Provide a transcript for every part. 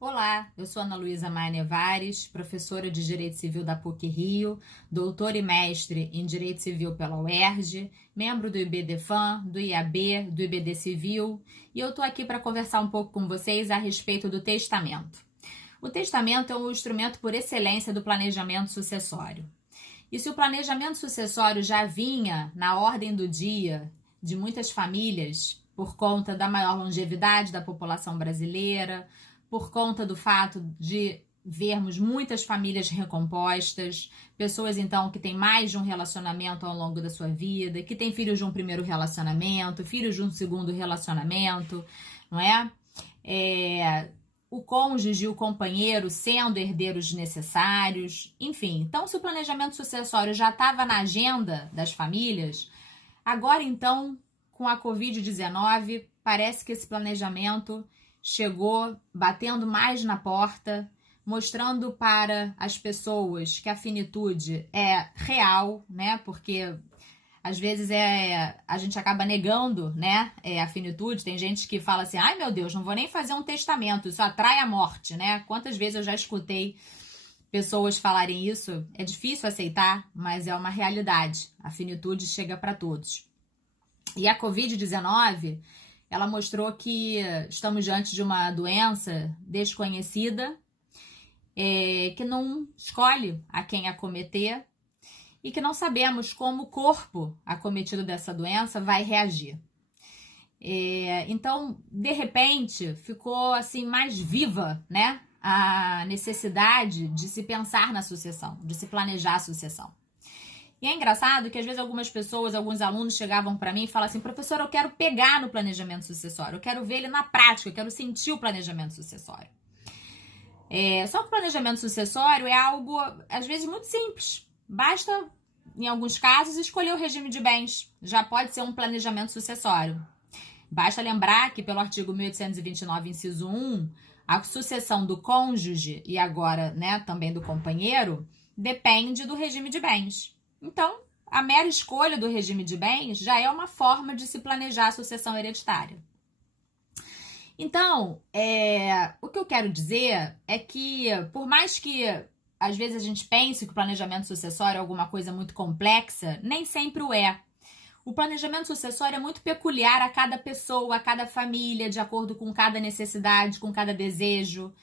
Olá, eu sou Ana Luísa Maia Nevares, professora de Direito Civil da PUC-Rio, doutora e mestre em Direito Civil pela UERJ, membro do IBDFAM, do IAB, do IBD Civil, e eu estou aqui para conversar um pouco com vocês a respeito do testamento. O testamento é um instrumento por excelência do planejamento sucessório. E se o planejamento sucessório já vinha na ordem do dia de muitas famílias por conta da maior longevidade da população brasileira, por conta do fato de vermos muitas famílias recompostas, pessoas então que têm mais de um relacionamento ao longo da sua vida, que têm filhos de um primeiro relacionamento, filhos de um segundo relacionamento, não é? O cônjuge e o companheiro sendo herdeiros necessários, enfim. Então, se o planejamento sucessório já estava na agenda das famílias, agora então, com a Covid-19, parece que esse planejamento chegou batendo mais na porta, mostrando para as pessoas que a finitude é real, né? Porque às vezes a gente acaba negando, né? A finitude. Tem gente que fala assim: ai meu Deus, não vou nem fazer um testamento, isso atrai a morte, né? Quantas vezes eu já escutei pessoas falarem isso? É difícil aceitar, mas é uma realidade. A finitude chega para todos. E a Covid-19, ela mostrou que estamos diante de uma doença desconhecida, que não escolhe a quem acometer e que não sabemos como o corpo acometido dessa doença vai reagir. Então, de repente, ficou assim mais viva, né, a necessidade de se pensar na sucessão, de se planejar a sucessão. E é engraçado que às vezes algumas pessoas, alguns alunos chegavam para mim e falavam assim: professor, eu quero pegar no planejamento sucessório, eu quero ver ele na prática, eu quero sentir o planejamento sucessório. Só que o planejamento sucessório é algo, às vezes, muito simples. Basta, em alguns casos, escolher o regime de bens. Já pode ser um planejamento sucessório. Basta lembrar que, pelo artigo 1829, inciso 1, a sucessão do cônjuge e agora, né, também do companheiro, depende do regime de bens. Então, a mera escolha do regime de bens já é uma forma de se planejar a sucessão hereditária. Então, o que eu quero dizer é que, por mais que às vezes a gente pense que o planejamento sucessório é alguma coisa muito complexa, nem sempre o é. O planejamento sucessório é muito peculiar a cada pessoa, a cada família, de acordo com cada necessidade, com cada desejo.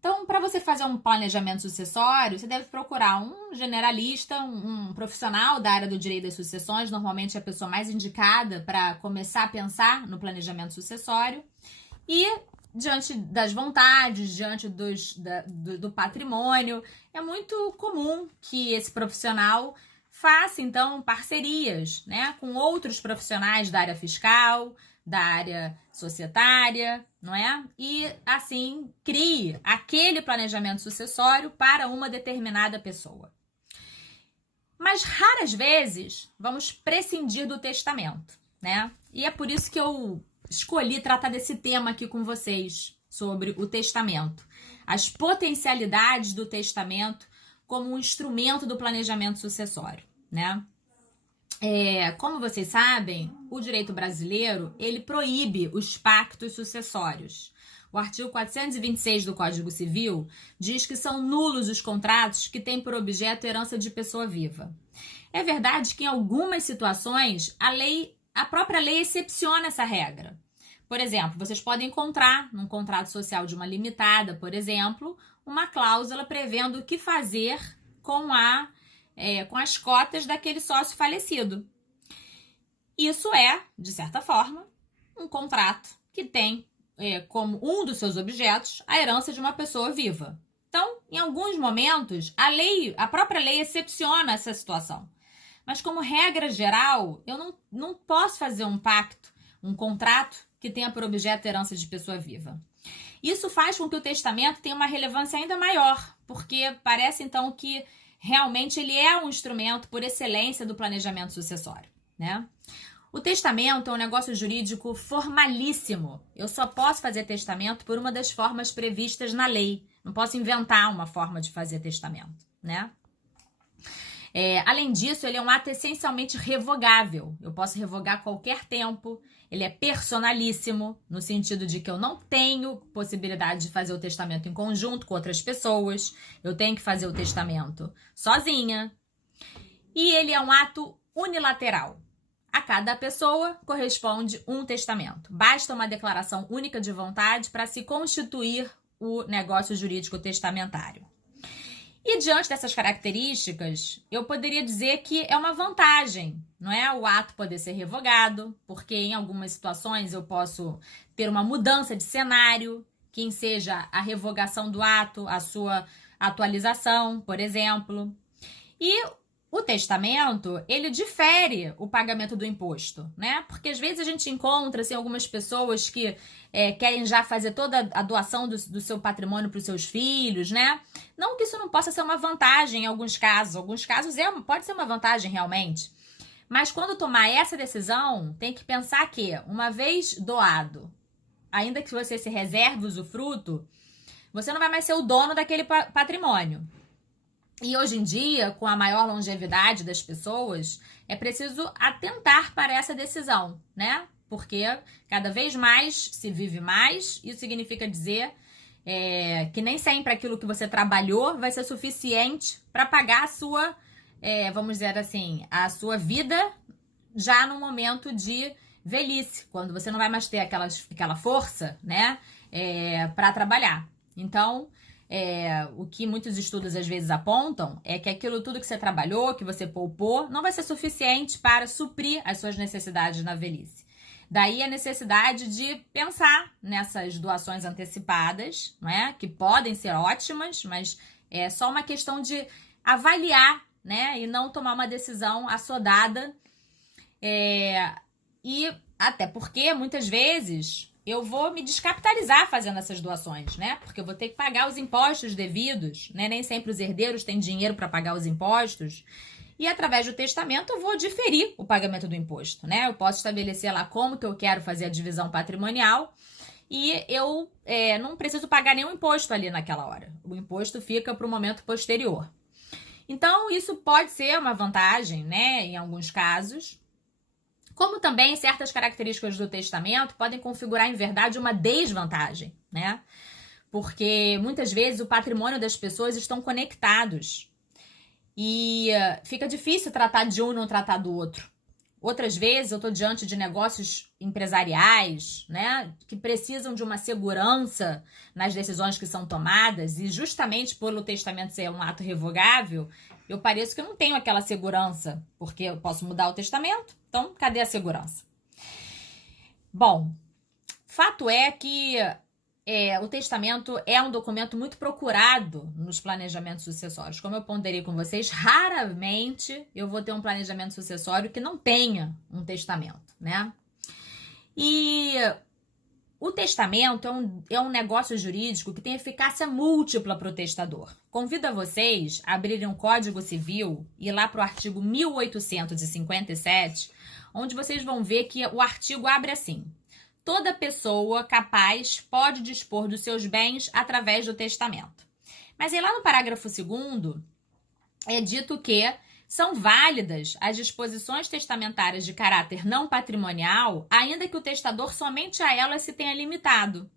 Então, para você fazer um planejamento sucessório, você deve procurar um generalista, um profissional da área do direito das sucessões, normalmente é a pessoa mais indicada para começar a pensar no planejamento sucessório. E, diante das vontades, diante do patrimônio, é muito comum que esse profissional faça, então, parcerias, né, com outros profissionais da área fiscal, da área societária, não é? E, assim, crie aquele planejamento sucessório para uma determinada pessoa. Mas, raras vezes, vamos prescindir do testamento, né? E é por isso que eu escolhi tratar desse tema aqui com vocês, sobre o testamento. As potencialidades do testamento como um instrumento do planejamento sucessório, né? Como vocês sabem, o direito brasileiro, ele proíbe os pactos sucessórios. O artigo 426 do Código Civil diz que são nulos os contratos que têm por objeto herança de pessoa viva. É verdade que em algumas situações a própria lei excepciona essa regra. Por exemplo, vocês podem encontrar num contrato social de uma limitada, por exemplo, uma cláusula prevendo o que fazer com as cotas daquele sócio falecido. Isso é, de certa forma, um contrato que tem como um dos seus objetos a herança de uma pessoa viva. Então, em alguns momentos, a própria lei excepciona essa situação. Mas, como regra geral, eu não posso fazer um pacto, um contrato que tenha por objeto a herança de pessoa viva. Isso faz com que o testamento tenha uma relevância ainda maior, porque parece, então, que realmente ele é um instrumento por excelência do planejamento sucessório, né? O testamento é um negócio jurídico formalíssimo. Eu só posso fazer testamento por uma das formas previstas na lei. Não posso inventar uma forma de fazer testamento, né? Além disso, ele é um ato essencialmente revogável. Eu posso revogar a qualquer tempo. ele é personalíssimo, no sentido de que eu não tenho possibilidade de fazer o testamento em conjunto com outras pessoas, eu tenho que fazer o testamento sozinha. E ele é um ato unilateral. A cada pessoa corresponde um testamento. Basta uma declaração única de vontade para se constituir o negócio jurídico testamentário. E diante dessas características, eu poderia dizer que é uma vantagem, não é? O ato poder ser revogado, porque em algumas situações eu posso ter uma mudança de cenário, quem seja a revogação do ato, a sua atualização, por exemplo. E o testamento, ele difere o pagamento do imposto, né? Porque às vezes a gente encontra assim, algumas pessoas que querem já fazer toda a doação do seu patrimônio para os seus filhos, né? Não que isso não possa ser uma vantagem em alguns casos. Alguns casos pode ser uma vantagem realmente. Mas quando tomar essa decisão, tem que pensar que, uma vez doado, ainda que você se reserve o usufruto, você não vai mais ser o dono daquele patrimônio. E hoje em dia, com a maior longevidade das pessoas, é preciso atentar para essa decisão, né? Porque cada vez mais se vive mais, isso significa dizer que nem sempre aquilo que você trabalhou vai ser suficiente para pagar a sua, vamos dizer assim, a sua vida já no momento de velhice, quando você não vai mais ter aquela força, né, para trabalhar. Então, o que muitos estudos às vezes apontam é que aquilo tudo que você trabalhou, que você poupou, não vai ser suficiente para suprir as suas necessidades na velhice. Daí a necessidade de pensar nessas doações antecipadas, né, que podem ser ótimas, mas é só uma questão de avaliar, né, e não tomar uma decisão assodada. E até porque muitas vezes eu vou me descapitalizar fazendo essas doações, né? Porque eu vou ter que pagar os impostos devidos, né? Nem sempre os herdeiros têm dinheiro para pagar os impostos. E através do testamento eu vou diferir o pagamento do imposto, né? Eu posso estabelecer lá como que eu quero fazer a divisão patrimonial e eu não preciso pagar nenhum imposto ali naquela hora. O imposto fica para o momento posterior. Então, isso pode ser uma vantagem, né? Em alguns casos. Como também certas características do testamento podem configurar, em verdade, uma desvantagem, né? Porque muitas vezes o patrimônio das pessoas estão conectados e fica difícil tratar de um e não tratar do outro. Outras vezes eu estou diante de negócios empresariais, né, que precisam de uma segurança nas decisões que são tomadas e justamente pelo testamento ser um ato revogável, eu pareço que eu não tenho aquela segurança, porque eu posso mudar o testamento, então cadê a segurança? Bom, fato é que o testamento é um documento muito procurado nos planejamentos sucessórios. Como eu ponderei com vocês, raramente eu vou ter um planejamento sucessório que não tenha um testamento, né? E o testamento é um negócio jurídico que tem eficácia múltipla para o testador. Convido a vocês a abrirem um Código Civil e ir lá para o artigo 1857, onde vocês vão ver que o artigo abre assim: toda pessoa capaz pode dispor dos seus bens através do testamento. Mas aí lá no parágrafo 2º é dito que são válidas as disposições testamentárias de caráter não patrimonial, ainda que o testador somente a elas se tenha limitado.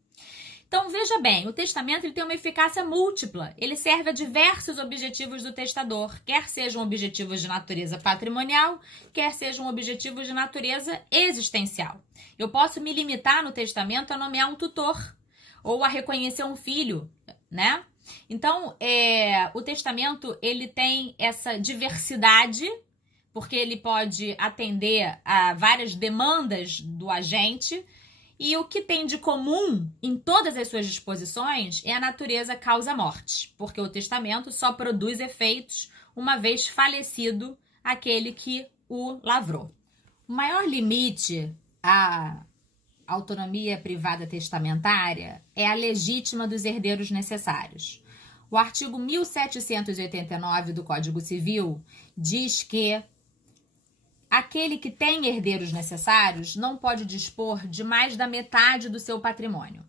Então, veja bem, o testamento ele tem uma eficácia múltipla. Ele serve a diversos objetivos do testador, quer sejam objetivos de natureza patrimonial, quer sejam objetivos de natureza existencial. Eu posso me limitar no testamento a nomear um tutor ou a reconhecer um filho, né? Então, o testamento ele tem essa diversidade, porque ele pode atender a várias demandas do agente. E o que tem de comum em todas as suas disposições é a natureza causa-morte, porque o testamento só produz efeitos uma vez falecido aquele que o lavrou. O maior limite à autonomia privada testamentária é a legítima dos herdeiros necessários. O artigo 1789 do Código Civil diz que aquele que tem herdeiros necessários não pode dispor de mais da metade do seu patrimônio.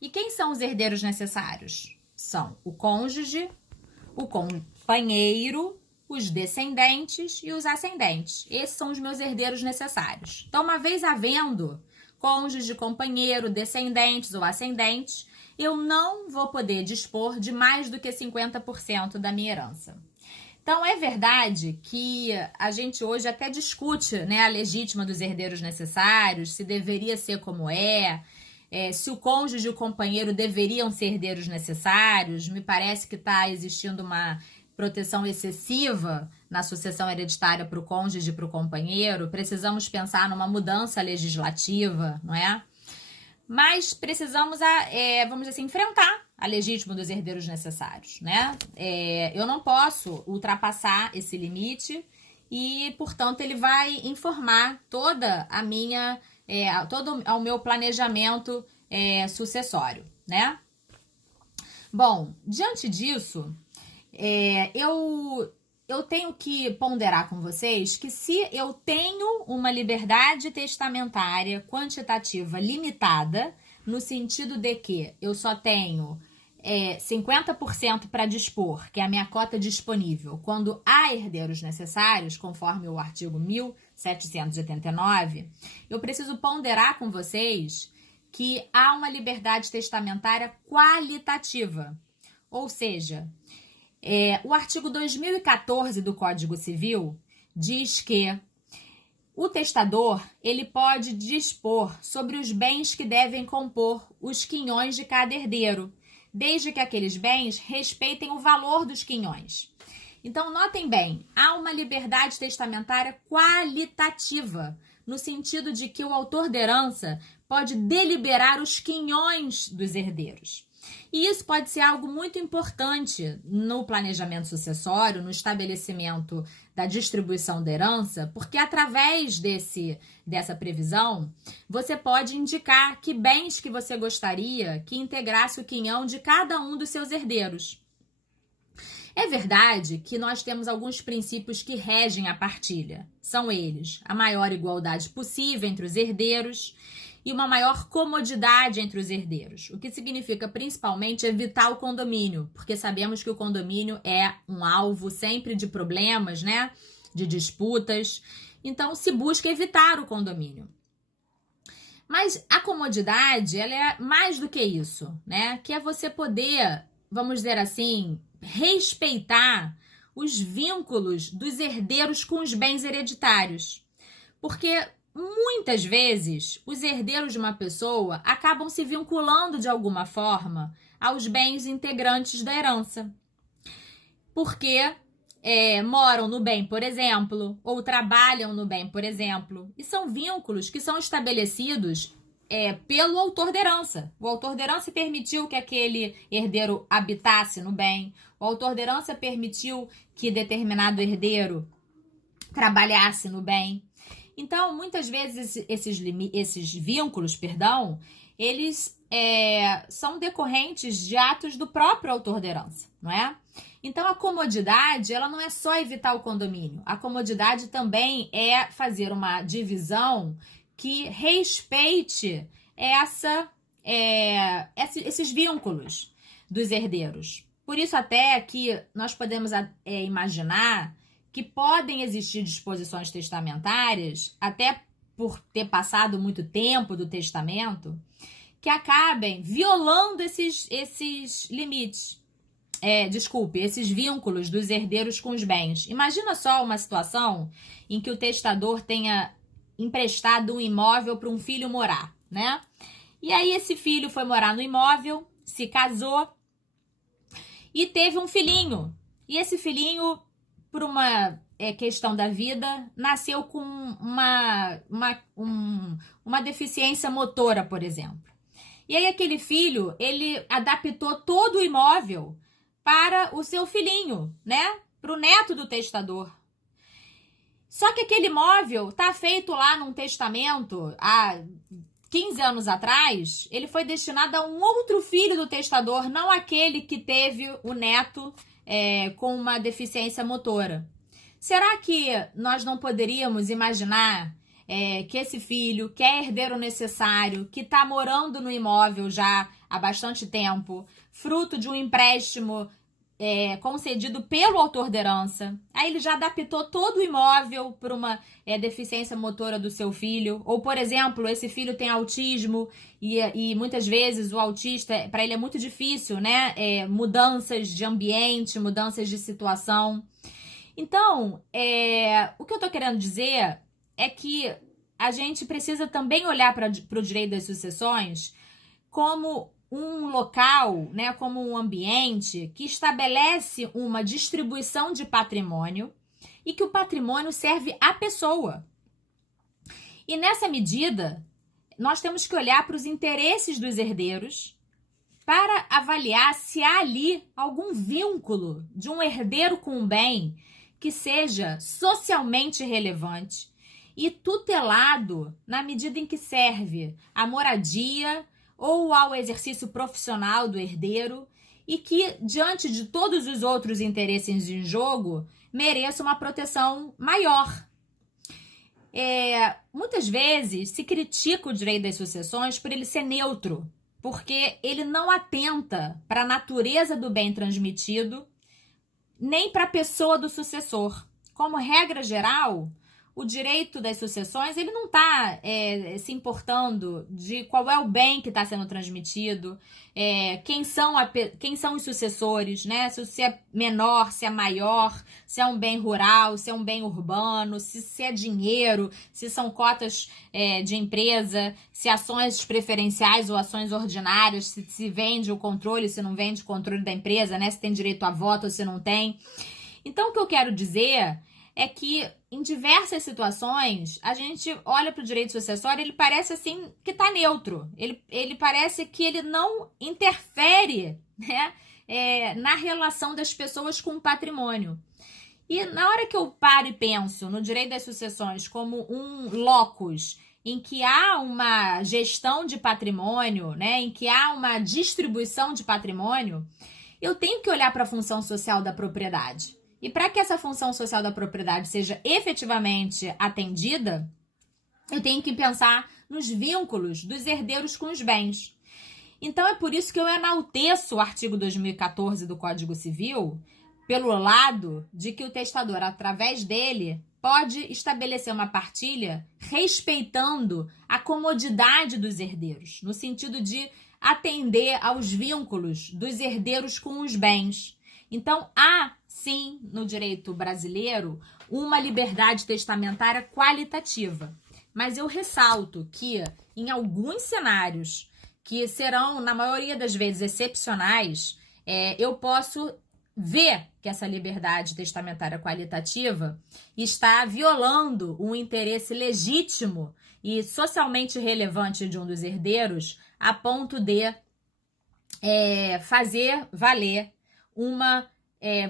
E quem são os herdeiros necessários? São o cônjuge, o companheiro, os descendentes e os ascendentes. Esses são os meus herdeiros necessários. Então, uma vez havendo cônjuge, companheiro, descendentes ou ascendentes, eu não vou poder dispor de mais do que 50% da minha herança. Então, é verdade que a gente hoje até discute, né, a legítima dos herdeiros necessários, se deveria ser como se o cônjuge e o companheiro deveriam ser herdeiros necessários. Me parece que está existindo uma proteção excessiva na sucessão hereditária para o cônjuge e para o companheiro. Precisamos pensar numa mudança legislativa, não é? Mas precisamos, vamos dizer assim, enfrentar a legítima dos herdeiros necessários, né? Eu não posso ultrapassar esse limite e, portanto, ele vai informar toda a minha, todo o meu planejamento sucessório, né? Bom, diante disso, eu tenho que ponderar com vocês que se eu tenho uma liberdade testamentária quantitativa limitada, no sentido de que eu só tenho 50% para dispor, que é a minha cota disponível, quando há herdeiros necessários, conforme o artigo 1789, eu preciso ponderar com vocês que há uma liberdade testamentária qualitativa, ou seja, o artigo 2014 do Código Civil diz que o testador ele pode dispor sobre os bens que devem compor os quinhões de cada herdeiro, desde que aqueles bens respeitem o valor dos quinhões. Então, notem bem, há uma liberdade testamentária qualitativa, no sentido de que o autor da herança pode deliberar os quinhões dos herdeiros. E isso pode ser algo muito importante no planejamento sucessório, no estabelecimento da distribuição da herança, porque através dessa previsão, você pode indicar que bens que você gostaria que integrasse o quinhão de cada um dos seus herdeiros. É verdade que nós temos alguns princípios que regem a partilha. São eles: a maior igualdade possível entre os herdeiros e uma maior comodidade entre os herdeiros, o que significa principalmente evitar o condomínio, porque sabemos que o condomínio é um alvo sempre de problemas, né? De disputas. Então, se busca evitar o condomínio. Mas a comodidade, ela é mais do que isso, né? Que é você poder, vamos dizer assim, respeitar os vínculos dos herdeiros com os bens hereditários. Porque muitas vezes os herdeiros de uma pessoa acabam se vinculando de alguma forma aos bens integrantes da herança. Porque moram no bem, por exemplo, ou trabalham no bem, por exemplo. E são vínculos que são estabelecidos pelo autor da herança. O autor da herança permitiu que aquele herdeiro habitasse no bem. O autor da herança permitiu que determinado herdeiro trabalhasse no bem. Então, muitas vezes, esses vínculos, eles são decorrentes de atos do próprio autor da herança, não é? Então, a comodidade, ela não é só evitar o condomínio. A comodidade também é fazer uma divisão que respeite esses vínculos dos herdeiros. Por isso, até que nós podemos imaginar que podem existir disposições testamentárias, até por ter passado muito tempo do testamento, que acabem violando esses limites. Esses vínculos dos herdeiros com os bens. Imagina só uma situação em que o testador tenha emprestado um imóvel para um filho morar, né? E aí esse filho foi morar no imóvel, se casou e teve um filhinho. E esse filhinho, por uma questão da vida, nasceu com uma deficiência motora, por exemplo. E aí aquele filho, ele adaptou todo o imóvel para o seu filhinho, né? Para o neto do testador. Só que aquele imóvel está feito lá num testamento há 15 anos atrás, ele foi destinado a um outro filho do testador, não aquele que teve o neto com uma deficiência motora. Será que nós não poderíamos imaginar que esse filho, que é herdeiro necessário, que está morando no imóvel já há bastante tempo, fruto de um empréstimo concedido pelo autor da herança. Aí ele já adaptou todo o imóvel para uma deficiência motora do seu filho. Ou, por exemplo, esse filho tem autismo e muitas vezes o autista, para ele é muito difícil, né? Mudanças de ambiente, mudanças de situação. Então, o que eu tô querendo dizer é que a gente precisa também olhar para o direito das sucessões como um local, né, como um ambiente que estabelece uma distribuição de patrimônio e que o patrimônio serve à pessoa. E nessa medida, nós temos que olhar para os interesses dos herdeiros para avaliar se há ali algum vínculo de um herdeiro com um bem que seja socialmente relevante e tutelado na medida em que serve à moradia ou ao exercício profissional do herdeiro e que, diante de todos os outros interesses em jogo, mereça uma proteção maior. Muitas vezes se critica o direito das sucessões por ele ser neutro, porque ele não atenta para a natureza do bem transmitido, nem para a pessoa do sucessor. Como regra geral, o direito das sucessões ele não está se importando de qual é o bem que está sendo transmitido, quem são os sucessores, né? Se é menor, se é maior, se é um bem rural, se é um bem urbano, se é dinheiro, se são cotas de empresa, se ações preferenciais ou ações ordinárias, se vende o controle, se não vende o controle da empresa, né? Se tem direito a voto ou se não tem. Então, o que eu quero dizer é que em diversas situações a gente olha para o direito sucessório, ele parece assim que está neutro, ele parece que ele não interfere, né, na relação das pessoas com o patrimônio. E na hora que eu paro e penso no direito das sucessões como um locus em que há uma gestão de patrimônio, né, em que há uma distribuição de patrimônio, eu tenho que olhar para a função social da propriedade. E para que essa função social da propriedade seja efetivamente atendida, eu tenho que pensar nos vínculos dos herdeiros com os bens. Então é por isso que eu enalteço o artigo 2014 do Código Civil, pelo lado de que o testador, através dele, pode estabelecer uma partilha respeitando a comodidade dos herdeiros, no sentido de atender aos vínculos dos herdeiros com os bens. Então, há, sim, no direito brasileiro, uma liberdade testamentária qualitativa. Mas eu ressalto que, em alguns cenários, que serão, na maioria das vezes, excepcionais, eu posso ver que essa liberdade testamentária qualitativa está violando um interesse legítimo e socialmente relevante de um dos herdeiros, a ponto de fazer valer uma,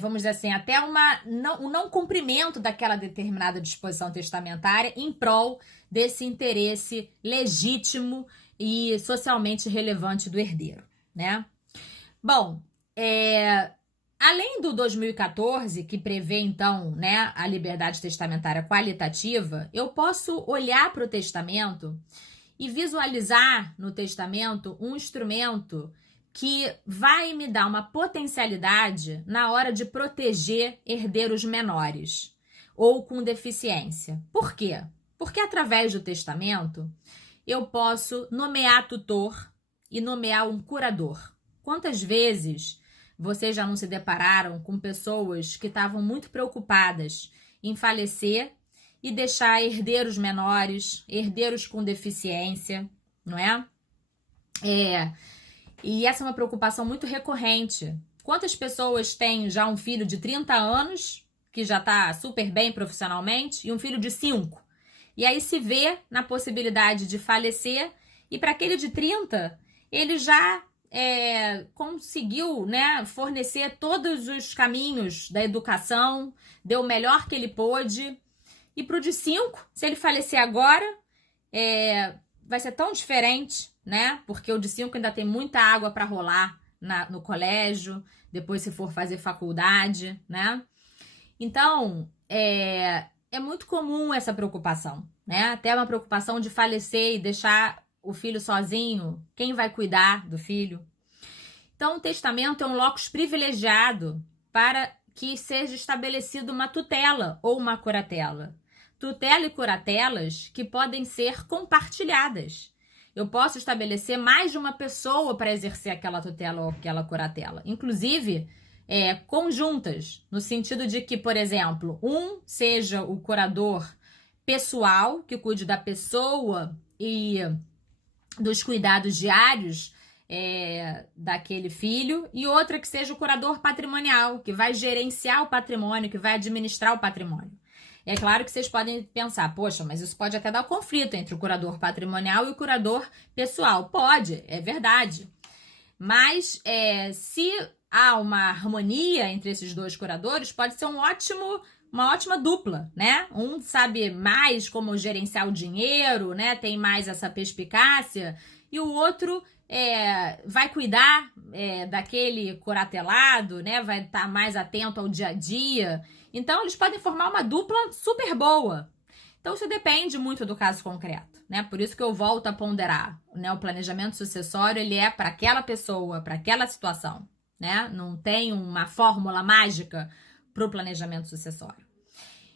vamos dizer assim, até um não cumprimento daquela determinada disposição testamentária em prol desse interesse legítimo e socialmente relevante do herdeiro, né? Bom, além do 2014, que prevê, então, né, a liberdade testamentária qualitativa, eu posso olhar para o testamento e visualizar no testamento um instrumento que vai me dar uma potencialidade na hora de proteger herdeiros menores ou com deficiência. Por quê? Porque através do testamento eu posso nomear tutor e nomear um curador. Quantas vezes vocês já não se depararam com pessoas que estavam muito preocupadas em falecer e deixar herdeiros menores, herdeiros com deficiência, não é? E essa é uma preocupação muito recorrente. Quantas pessoas têm já um filho de 30 anos, que já está super bem profissionalmente, e um filho de 5? E aí se vê na possibilidade de falecer, e para aquele de 30, ele já conseguiu, né, fornecer todos os caminhos da educação, deu o melhor que ele pôde. E para o de 5, se ele falecer agora, vai ser tão diferente, né? Porque o de 5 ainda tem muita água para rolar no colégio, depois se for fazer faculdade, né? Então, é muito comum essa preocupação, né? Até uma preocupação de falecer e deixar o filho sozinho. Quem vai cuidar do filho? Então, o testamento é um locus privilegiado para que seja estabelecida uma tutela ou uma curatela. Tutela e curatelas que podem ser compartilhadas. Eu posso estabelecer mais de uma pessoa para exercer aquela tutela ou aquela curatela, inclusive conjuntas, no sentido de que, por exemplo, um seja o curador pessoal, que cuide da pessoa e dos cuidados diários daquele filho, e outra que seja o curador patrimonial, que vai gerenciar o patrimônio, que vai administrar o patrimônio. É claro que vocês podem pensar, poxa, mas isso pode até dar conflito entre o curador patrimonial e o curador pessoal. Pode, é verdade. Mas se há uma harmonia entre esses dois curadores, pode ser uma ótima dupla, né? Um sabe mais como gerenciar o dinheiro, né? Tem mais essa perspicácia, e o outro vai cuidar daquele curatelado, né? Vai estar mais atento ao dia a dia. Então, eles podem formar uma dupla super boa. Então, isso depende muito do caso concreto, né? Por isso que eu volto a ponderar, né? O planejamento sucessório, ele é para aquela pessoa, para aquela situação, né? Não tem uma fórmula mágica para o planejamento sucessório.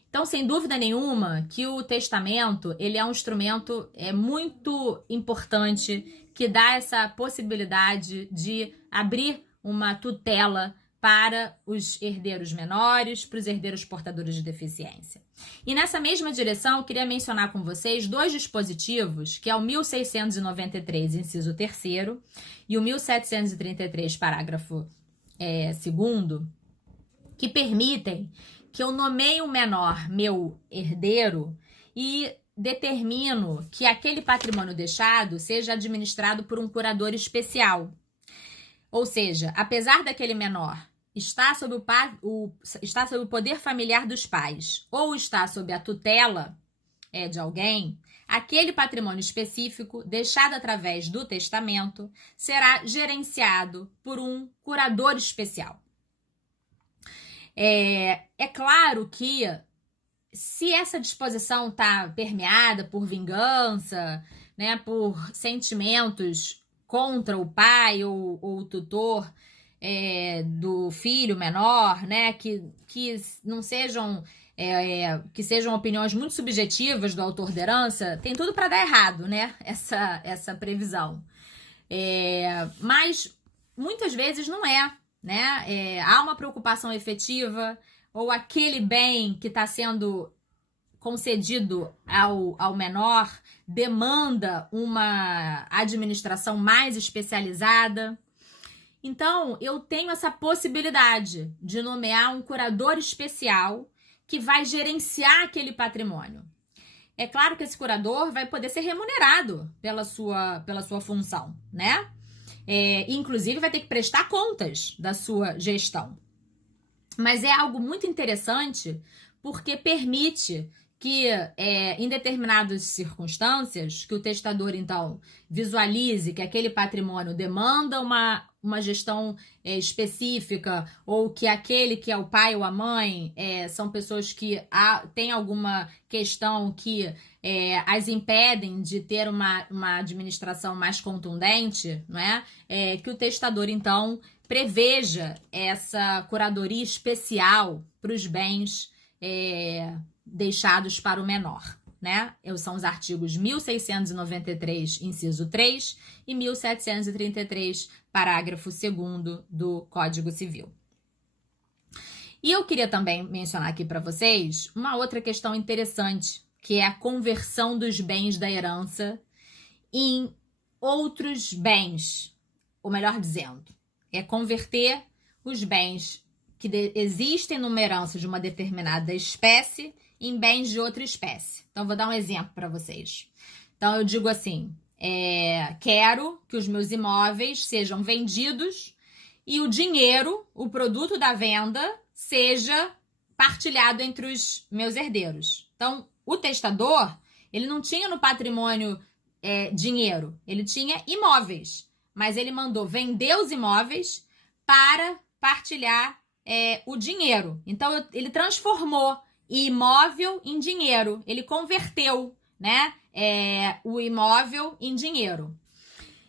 Então, sem dúvida nenhuma, que o testamento, ele é um instrumento muito importante que dá essa possibilidade de abrir uma tutela para os herdeiros menores, para os herdeiros portadores de deficiência. E nessa mesma direção, eu queria mencionar com vocês dois dispositivos, que é o 1693, inciso 3º, e o 1733, parágrafo 2º, que permitem que eu nomeie o menor meu herdeiro e determino que aquele patrimônio deixado seja administrado por um curador especial. Ou seja, apesar daquele menor estar sob o poder familiar dos pais ou estar sob a tutela de alguém, aquele patrimônio específico, deixado através do testamento, será gerenciado por um curador especial. É claro que, se essa disposição está permeada por vingança, né, por sentimentos contra o pai ou o tutor do filho menor, né, que não sejam que sejam opiniões muito subjetivas do autor da herança, tem tudo para dar errado, né, essa previsão. Mas muitas vezes não é, né? Há uma preocupação efetiva, ou aquele bem que está sendo concedido ao menor demanda uma administração mais especializada. Então, eu tenho essa possibilidade de nomear um curador especial que vai gerenciar aquele patrimônio. É claro que esse curador vai poder ser remunerado pela sua função, né? Inclusive, vai ter que prestar contas da sua gestão. Mas é algo muito interessante porque permite que, em determinadas circunstâncias, que o testador, então, visualize que aquele patrimônio demanda uma gestão específica, ou que aquele que é o pai ou a mãe são pessoas que têm alguma questão que as impedem de ter uma administração mais contundente, não é? Que o testador, então, preveja essa curadoria especial para os bens deixados para o menor, né? São os artigos 1693, inciso 3, e 1733, parágrafo 2º do Código Civil. E eu queria também mencionar aqui para vocês uma outra questão interessante, que é a conversão dos bens da herança em outros bens, ou melhor dizendo, é converter os bens que existem numa herança de uma determinada espécie em bens de outra espécie. Então, vou dar um exemplo para vocês. Então, eu digo assim, quero que os meus imóveis sejam vendidos e o dinheiro, o produto da venda, seja partilhado entre os meus herdeiros. Então, o testador, ele não tinha no patrimônio dinheiro, ele tinha imóveis, mas ele mandou vender os imóveis para partilhar o dinheiro. Então, ele transformou imóvel em dinheiro, ele converteu, né, o imóvel em dinheiro.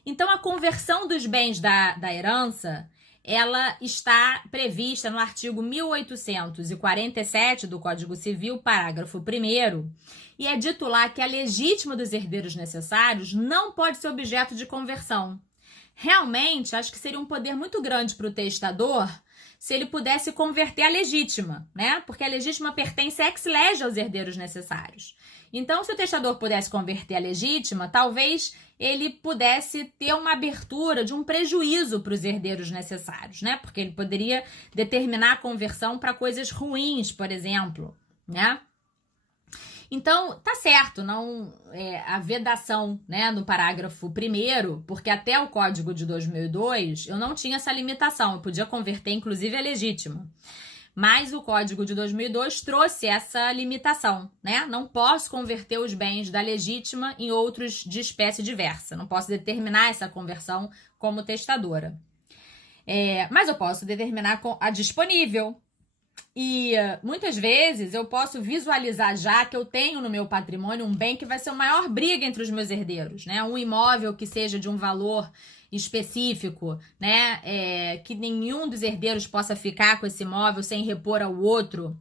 Então, a conversão dos bens da herança ela está prevista no artigo 1847 do Código Civil, parágrafo 1º, e é dito lá que a legítima dos herdeiros necessários não pode ser objeto de conversão. Realmente, acho que seria um poder muito grande para o testador se ele pudesse converter a legítima, né? Porque a legítima pertence ex lege aos herdeiros necessários. Então, se o testador pudesse converter a legítima, talvez ele pudesse ter uma abertura de um prejuízo para os herdeiros necessários, né? Porque ele poderia determinar a conversão para coisas ruins, por exemplo, né? Então, tá certo, não a vedação, né, no parágrafo 1º, porque até o Código de 2002 eu não tinha essa limitação, eu podia converter inclusive a legítima. Mas o Código de 2002 trouxe essa limitação, né? Não posso converter os bens da legítima em outros de espécie diversa, não posso determinar essa conversão como testadora. Mas eu posso determinar a disponível. E muitas vezes eu posso visualizar já que eu tenho no meu patrimônio um bem que vai ser a maior briga entre os meus herdeiros, né? Um imóvel que seja de um valor específico, né? Que nenhum dos herdeiros possa ficar com esse imóvel sem repor ao outro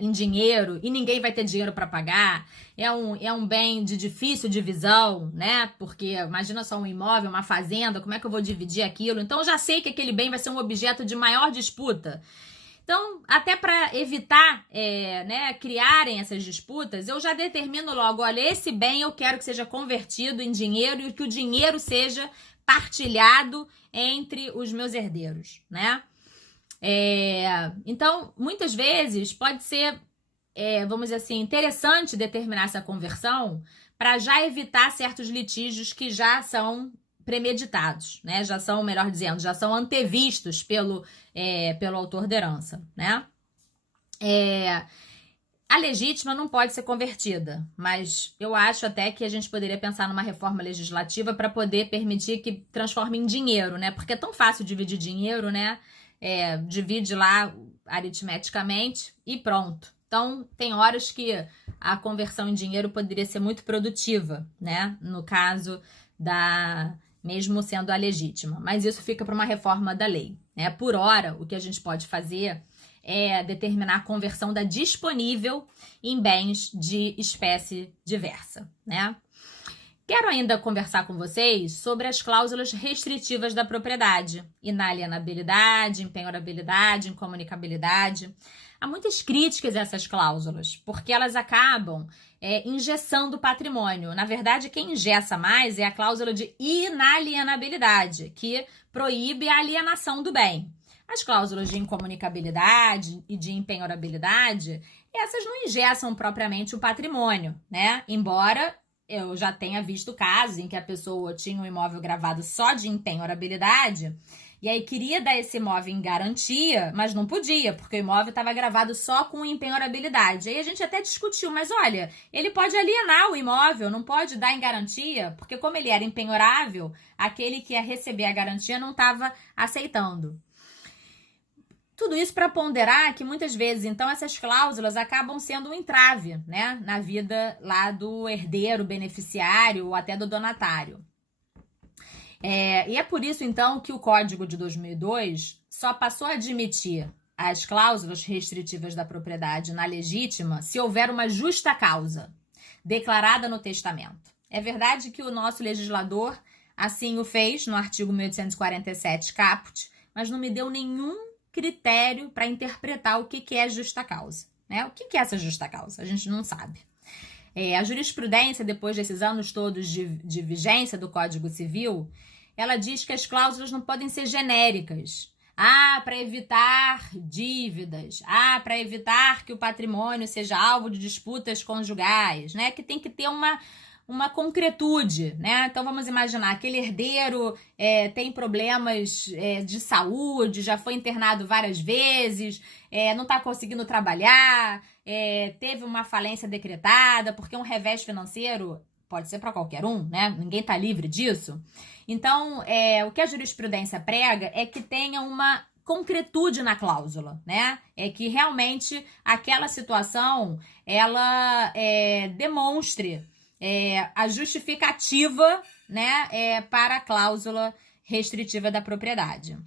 em dinheiro e ninguém vai ter dinheiro para pagar. É um bem de difícil divisão, né? Porque imagina só um imóvel, uma fazenda, como é que eu vou dividir aquilo? Então eu já sei que aquele bem vai ser um objeto de maior disputa. Então, até para evitar criarem essas disputas, eu já determino logo, olha, esse bem eu quero que seja convertido em dinheiro e que o dinheiro seja partilhado entre os meus herdeiros, né? Então, muitas vezes pode ser, vamos dizer assim, interessante determinar essa conversão para já evitar certos litígios que já são premeditados, né? Já são, melhor dizendo, já são antevistos pelo autor da herança, né? A legítima não pode ser convertida, mas eu acho até que a gente poderia pensar numa reforma legislativa para poder permitir que transforme em dinheiro, né? Porque é tão fácil dividir dinheiro, né? Divide lá aritmeticamente e pronto. Então, tem horas que a conversão em dinheiro poderia ser muito produtiva, né? No caso mesmo sendo a legítima. Mas isso fica para uma reforma da lei, né? Por hora, o que a gente pode fazer é determinar a conversão da disponível em bens de espécie diversa, né? Quero ainda conversar com vocês sobre as cláusulas restritivas da propriedade, inalienabilidade, impenhorabilidade, incomunicabilidade. Há muitas críticas a essas cláusulas, porque elas acabam engessando o patrimônio. Na verdade, quem engessa mais é a cláusula de inalienabilidade, que proíbe a alienação do bem. As cláusulas de incomunicabilidade e de impenhorabilidade, essas não engessam propriamente o patrimônio, né? Embora eu já tenha visto casos em que a pessoa tinha um imóvel gravado só de impenhorabilidade e aí queria dar esse imóvel em garantia, mas não podia, porque o imóvel estava gravado só com impenhorabilidade. Aí a gente até discutiu, mas olha, ele pode alienar o imóvel, não pode dar em garantia, porque como ele era impenhorável, aquele que ia receber a garantia não estava aceitando. Tudo isso para ponderar que muitas vezes, então, essas cláusulas acabam sendo um entrave, né, na vida lá do herdeiro, beneficiário ou até do donatário. E é por isso, então, que o Código de 2002 só passou a admitir as cláusulas restritivas da propriedade na legítima se houver uma justa causa declarada no testamento. É verdade que o nosso legislador assim o fez no artigo 1847 caput, mas não me deu nenhum critério para interpretar o que é justa causa, né? O que é essa justa causa? A gente não sabe. A jurisprudência, depois desses anos todos de vigência do Código Civil, ela diz que as cláusulas não podem ser genéricas. Para evitar dívidas. Para evitar que o patrimônio seja alvo de disputas conjugais, né? Que tem que ter uma concretude, né? Então vamos imaginar, aquele herdeiro tem problemas de saúde, já foi internado várias vezes, não está conseguindo trabalhar, teve uma falência decretada, porque um revés financeiro pode ser para qualquer um, né? Ninguém está livre disso. Então, o que a jurisprudência prega é que tenha uma concretude na cláusula, né? É que realmente aquela situação, ela demonstre a justificativa, né, para a cláusula restritiva da propriedade.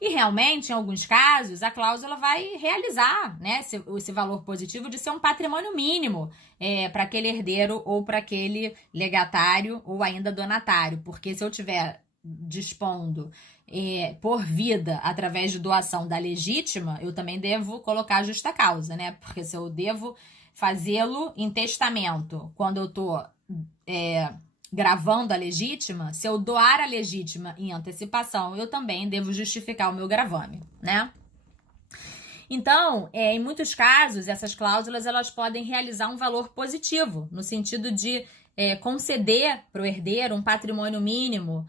E realmente, em alguns casos, a cláusula vai realizar, né, esse valor positivo de ser um patrimônio mínimo para aquele herdeiro ou para aquele legatário ou ainda donatário. Porque se eu tiver dispondo por vida através de doação da legítima, eu também devo colocar a justa causa, né? Porque se eu devo fazê-lo em testamento, quando eu estou gravando a legítima, se eu doar a legítima em antecipação, eu também devo justificar o meu gravame, né? Então, em muitos casos, essas cláusulas elas podem realizar um valor positivo, no sentido de conceder para o herdeiro um patrimônio mínimo,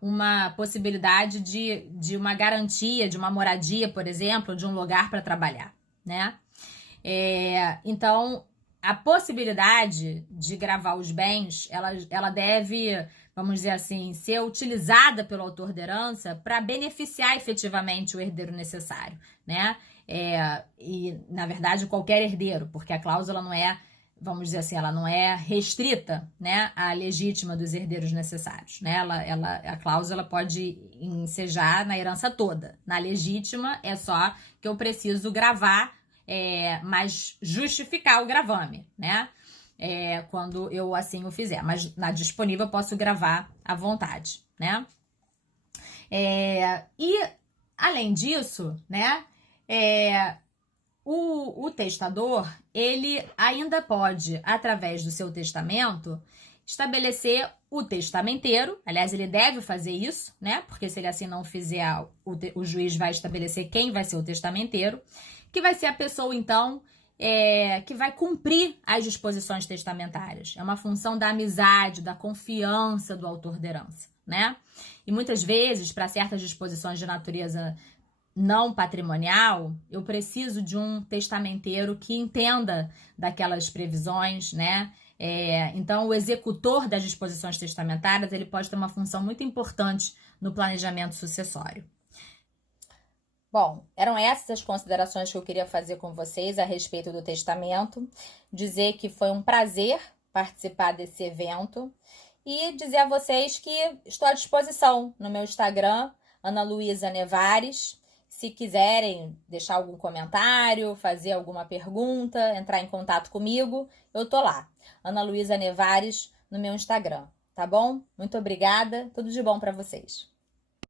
uma possibilidade de uma garantia, de uma moradia, por exemplo, de um lugar para trabalhar, né? Então, a possibilidade de gravar os bens, ela deve, vamos dizer assim, ser utilizada pelo autor da herança para beneficiar efetivamente o herdeiro necessário, né? E, na verdade, qualquer herdeiro, porque a cláusula não é, vamos dizer assim, ela não é restrita, né, à legítima dos herdeiros necessários, né? A cláusula pode ensejar na herança toda. Na legítima, é só que eu preciso gravar, mas justificar o gravame, né? Quando eu assim o fizer. Mas na disponível eu posso gravar à vontade, né? E, além disso, né? O testador, ele ainda pode, através do seu testamento, estabelecer o testamenteiro. Aliás, ele deve fazer isso, né? Porque se ele assim não fizer, o juiz vai estabelecer quem vai ser o testamenteiro, que vai ser a pessoa, então, que vai cumprir as disposições testamentárias. É uma função da amizade, da confiança do autor da herança, né? E muitas vezes, para certas disposições de natureza não patrimonial, eu preciso de um testamenteiro que entenda daquelas previsões, né? Então, o executor das disposições testamentárias, ele pode ter uma função muito importante no planejamento sucessório. Bom, eram essas as considerações que eu queria fazer com vocês a respeito do testamento. Dizer que foi um prazer participar desse evento e dizer a vocês que estou à disposição no meu Instagram, Ana Luísa Nevares. Se quiserem deixar algum comentário, fazer alguma pergunta, entrar em contato comigo, eu tô lá. Ana Luísa Nevares no meu Instagram, tá bom? Muito obrigada, tudo de bom para vocês.